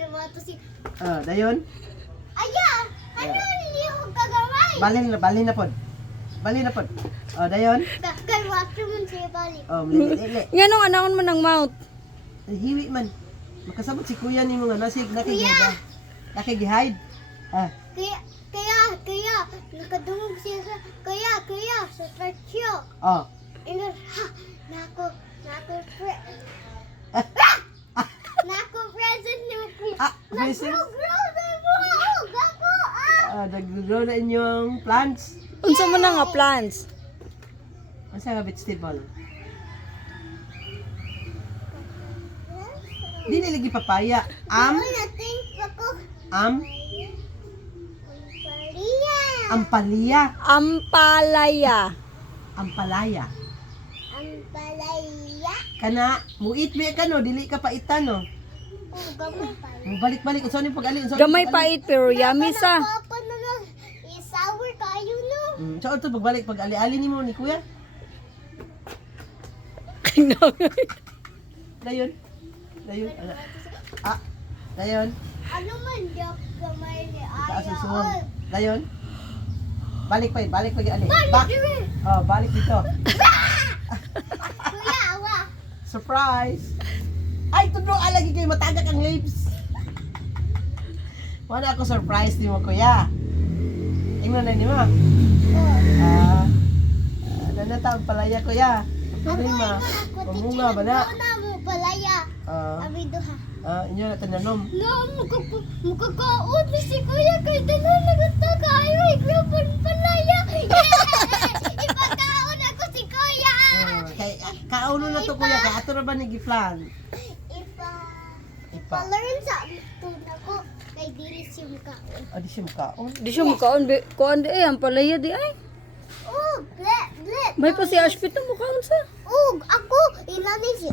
na mga to si... Dayon. Aya! Ano niyo kagamay? Balin na pod. Dayon. Kay water mo siya balik. Mili. Yan ang anaon mo ng mouth. Hiwi man. Makasabot si kuya ni mga nasig nakigihide. Kaya, nakadungog siya sa... Kaya, sa tartsyo. Ingat, ha! Nako, present ni mo. Present? Nagro-grow na mo! Gako! Nag-grow na inyong plants. Unsa man na nga plants? Ano sa vegetable? Di nilagi papaya. Nating ako. Ampalaya. Ampalaya. Kana, muit mi ka no, dili ka paitan no. Gamay pa. Balik-balik, unsa ni pag-ali? Gamay pait pero yummy sa. Papa na lang. Sour kayo no. Saan to pagbalik pag-ali-ali nimo ni kuya? Dayon. Dayon. Ano man yak gamay ni Taas ang Aya. sunod. Dayon. Balik pag-ali. Balik. Balik dito. Kuya, awa. Surprise! Ay, tudlo lagi kayo matagak ang lips. Wala ako surprise di mo, kuya. Tingnan na ni mo. Nanatawag palaya, kuya. Problema. Mamunga ba na? Ano mo palaya? Abi duha. Inyo na tananom. No, mukakaon ni si kuya kay tanan nagtaka ayo ikrapon palaya. Ipakaon ako si kuya. Kay kauno na to, kuya. Kay ato ra ba ni giplan? Learn sa tuna ko kay diri si mukaon. Di siya makaon. Di siya makaon kuan di ampalaya di ay. Ble. May pa si Ashpit na mukhaon sa. Ako ilani si.